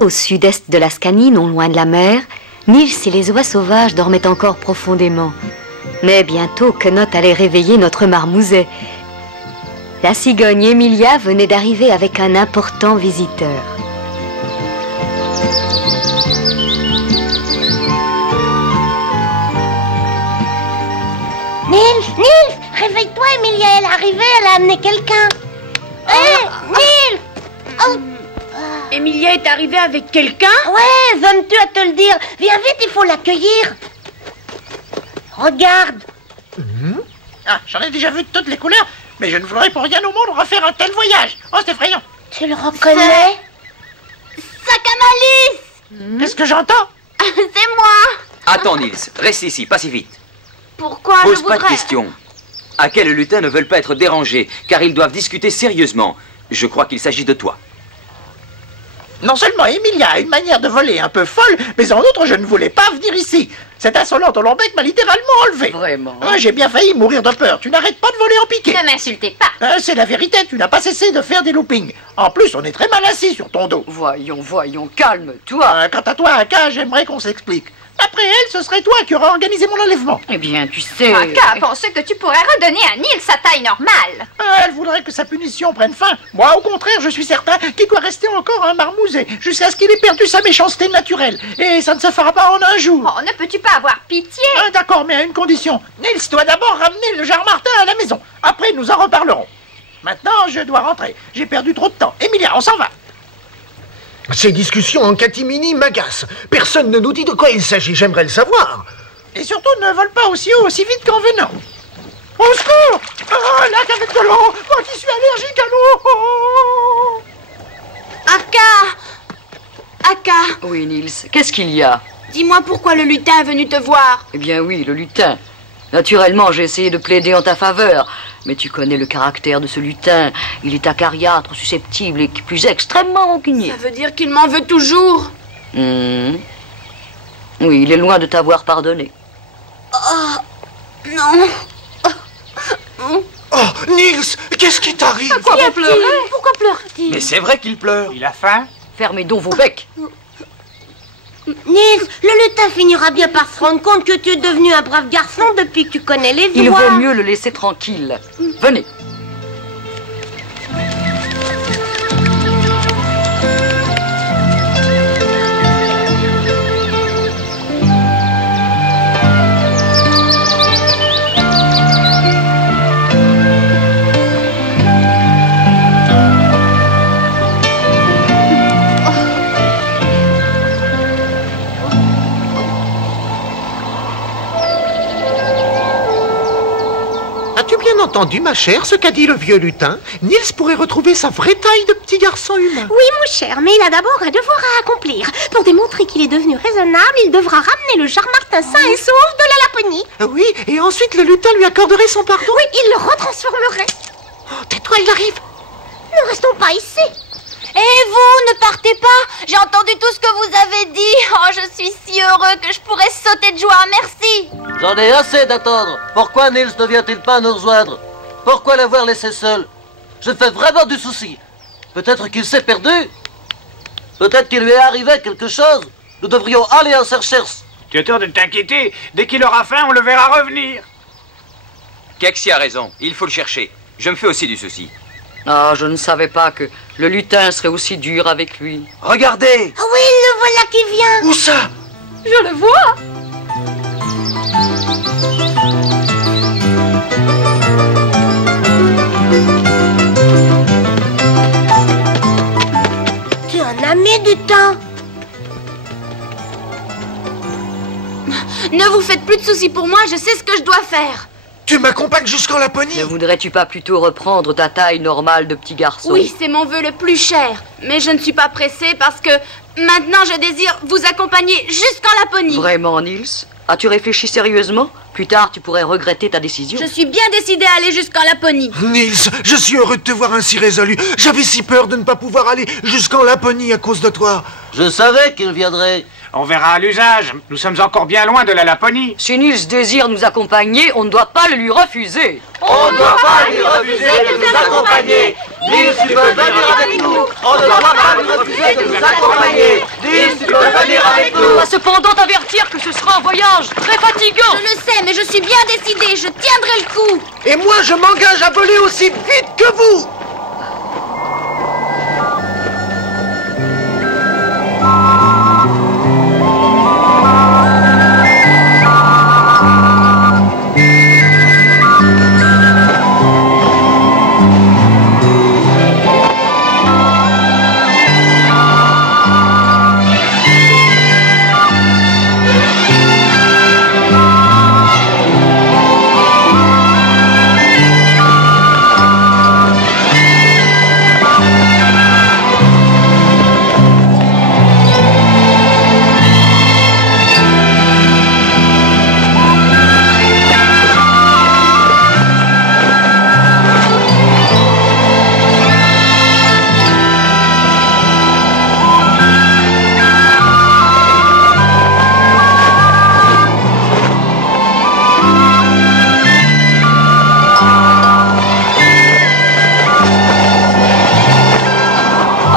Au sud-est de la Scanie, non loin de la mer, Niels et les oies sauvages dormaient encore profondément. Mais bientôt, Quenotte allait réveiller notre marmouset. La cigogne Emilia venait d'arriver avec un important visiteur. Niels, réveille-toi, Emilia, elle est arrivée, elle a amené quelqu'un. Hé, Niels! Oh. Emilia est arrivée avec quelqu'un? Ouais, donne-tu à te le dire. Viens vite, il faut l'accueillir. Regarde. Ah, j'en ai déjà vu de toutes les couleurs, mais je ne voudrais pour rien au monde refaire un tel voyage. Oh, c'est effrayant. Tu le reconnais? Sacamalis! Qu'est-ce que j'entends? C'est moi! Attends, Niels, reste ici, pas si vite. Pourquoi je Pose voudrais... pas de questions. Hakel et Lutin ne veulent pas être dérangés, car ils doivent discuter sérieusement. Je crois qu'il s'agit de toi. Non seulement Emilia a une manière de voler un peu folle, mais en outre, je ne voulais pas venir ici. Cette insolente Olymbec m'a littéralement enlevé. Vraiment? J'ai bien failli mourir de peur. Tu n'arrêtes pas de voler en piqué. Ne m'insultez pas. C'est la vérité, tu n'as pas cessé de faire des loopings. En plus, on est très mal assis sur ton dos. Voyons, calme-toi. Quant à toi, Aka, j'aimerais qu'on s'explique. Après elle, ce serait toi qui aurais organisé mon enlèvement. Eh bien, tu sais... Aka a pensé que tu pourrais redonner à Niels sa taille normale. Elle voudrait que sa punition prenne fin. Moi, au contraire, je suis certain qu'il doit rester encore un marmouset jusqu'à ce qu'il ait perdu sa méchanceté naturelle. Et ça ne se fera pas en un jour. Oh, ne peux-tu pas avoir pitié? D'accord, mais à une condition. Niels doit d'abord ramener le Jar Martin à la maison. Après, nous en reparlerons. Maintenant, je dois rentrer. J'ai perdu trop de temps. Emilia, on s'en va. Ces discussions en catimini m'agacent. Personne ne nous dit de quoi il s'agit, j'aimerais le savoir. Et surtout, ne vole pas aussi haut, aussi vite qu'en venant. Au secours! Un lac avec de l'eau! Moi qui suis allergique à l'eau! Aka! Oui, Niels, qu'est-ce qu'il y a? Dis-moi pourquoi le lutin est venu te voir. Eh bien oui, le lutin. Naturellement, j'ai essayé de plaider en ta faveur. Mais tu connais le caractère de ce lutin. Il est acariâtre, susceptible et qui plus est extrêmement rancunier. Ça veut dire qu'il m'en veut toujours. Oui, il est loin de t'avoir pardonné. Oh, non. Oh, Niels, qu'est-ce qui t'arrive? Pourquoi pleurer? Pourquoi pleure-t-il? Mais c'est vrai qu'il pleure. Il a faim? Fermez donc vos becs. Niels, le lutin finira bien par se rendre compte que tu es devenu un brave garçon depuis que tu connais les voies. Il vaut mieux le laisser tranquille. Venez. As-tu bien entendu, ma chère, ce qu'a dit le vieux lutin? Niels pourrait retrouver sa vraie taille de petit garçon humain. Oui, mon cher, mais il a d'abord un devoir à accomplir. Pour démontrer qu'il est devenu raisonnable, il devra ramener le Jar Martin sain et sauf de la Laponie. Oui, et ensuite le lutin lui accorderait son pardon. Oui, il le retransformerait. Oh, tais-toi, il arrive. Ne restons pas ici. Et vous, ne partez pas. J'ai entendu tout ce que vous avez dit. Oh, je suis si heureux que je pourrais sauter de joie. Merci. J'en ai assez d'attendre. Pourquoi Niels ne vient-il pas nous rejoindre? Pourquoi l'avoir laissé seul? Je fais vraiment du souci. Peut-être qu'il s'est perdu. Peut-être qu'il lui est arrivé quelque chose. Nous devrions aller en sa recherche. Tu as tort de t'inquiéter. Dès qu'il aura faim, on le verra revenir. Kexi a raison, il faut le chercher. Je me fais aussi du souci. Ah, je ne savais pas que le lutin serait aussi dur avec lui. Regardez! Ah oui, le voilà qui vient. Où ça? Je le vois. Tu es un ami du temps. Ne vous faites plus de soucis pour moi, je sais ce que je dois faire. Tu m'accompagnes jusqu'en Laponie? Ne voudrais-tu pas plutôt reprendre ta taille normale de petit garçon? Oui, c'est mon vœu le plus cher. Mais je ne suis pas pressée parce que maintenant je désire vous accompagner jusqu'en Laponie. Vraiment, Niels? As-tu réfléchi sérieusement? Plus tard, tu pourrais regretter ta décision. Je suis bien décidée à aller jusqu'en Laponie. Niels, je suis heureux de te voir ainsi résolu. J'avais si peur de ne pas pouvoir aller jusqu'en Laponie à cause de toi. Je savais qu'il viendrait. On verra à l'usage. Nous sommes encore bien loin de la Laponie. Si Niels désire nous accompagner, on ne doit pas le lui refuser. On ne doit pas lui refuser de nous accompagner. Niels, tu veux venir avec nous? On ne doit pas lui refusé de nous accompagner. Nils, tu peux venir avec nous. On va cependant t'avertir que ce sera un voyage très fatigant. Je le sais, mais je suis bien décidée, je tiendrai le coup. Et moi, je m'engage à voler aussi vite que vous.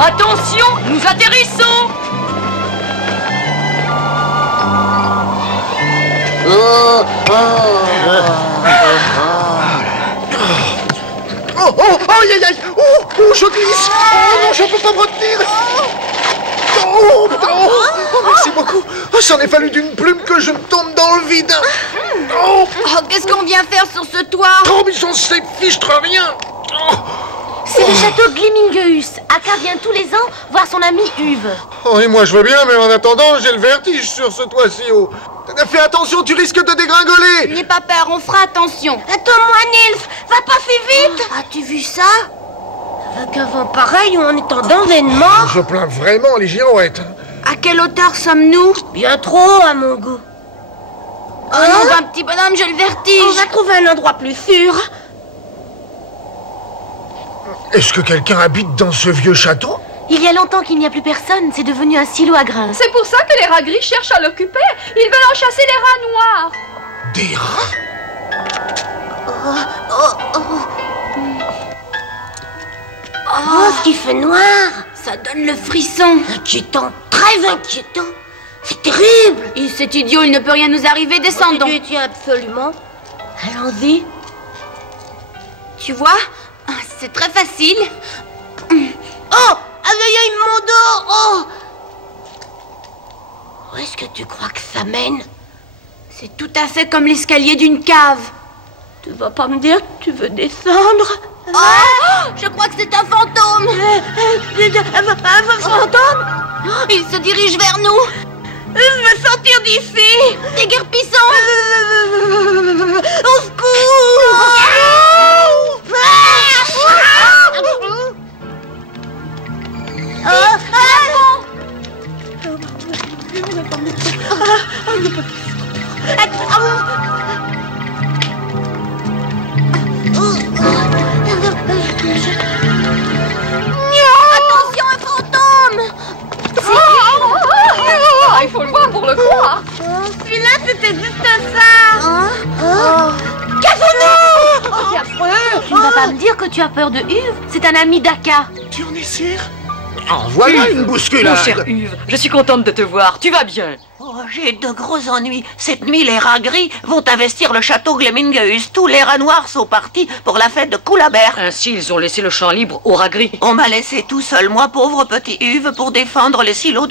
Attention, nous atterrissons. Oh, aïe, aïe, aïe. Oh, je glisse. Oh non, je peux pas me retenir. Oh, merci beaucoup. Oh, c'en est fallu d'une plume que je tombe dans le vide. Oh, qu'est-ce qu'on vient faire sur ce toit? Oh, mais j'en sais fichtre rien. C'est le château Glimmingeus. Aka vient tous les ans voir son ami Uve. Oh, et moi je veux bien, mais en attendant, j'ai le vertige sur ce toit si haut. Fais attention, tu risques de dégringoler. N'aie pas peur, on fera attention. Attends-moi, Nils. Va pas, fais vite. As-tu vu ça? Avec un vent pareil, on est en danger de mort. Je plains vraiment les girouettes. À quelle hauteur sommes-nous? Bien trop, à mon goût. Oh non, un petit bonhomme, j'ai le vertige. On va trouver un endroit plus sûr. Est-ce que quelqu'un habite dans ce vieux château? Il y a longtemps qu'il n'y a plus personne. C'est devenu un silo à grains. C'est pour ça que les rats gris cherchent à l'occuper. Ils veulent en chasser les rats noirs. Des rats? Oh, ce qui fait noir. Ça donne le frisson. Inquiétant, très inquiétant. C'est terrible. Et cet idiot, il ne peut rien nous arriver, descendons. Tu absolument. Allons-y. Tu vois, c'est très facile. Oh, aïe aïe aïe, mon dos. Oh. Où est-ce que tu crois que ça mène? C'est tout à fait comme l'escalier d'une cave. Tu vas pas me dire que tu veux descendre? Oh, je crois que c'est un fantôme. Un fantôme? Il se dirige vers nous. Je veux sortir d'ici. Déguerpissant. Au secours. Attention, un fantôme. Il faut le voir pour le croire. Celui-là, c'était juste ça. Casse-nous. Oh, c'est affreux. Tu ne vas pas me dire que tu as peur de Uve? C'est un ami d'Aka. Tu en es sûr? En voilà une bousculade. Mon cher Uve, je suis contente de te voir. Tu vas bien? Oh, j'ai de gros ennuis. Cette nuit, les rats gris vont investir le château Glimmingeus. Tous les rats noirs sont partis pour la fête de Coulabert. Ainsi, ils ont laissé le champ libre aux rats gris. On m'a laissé tout seul, moi, pauvre petit Uve, pour défendre les silos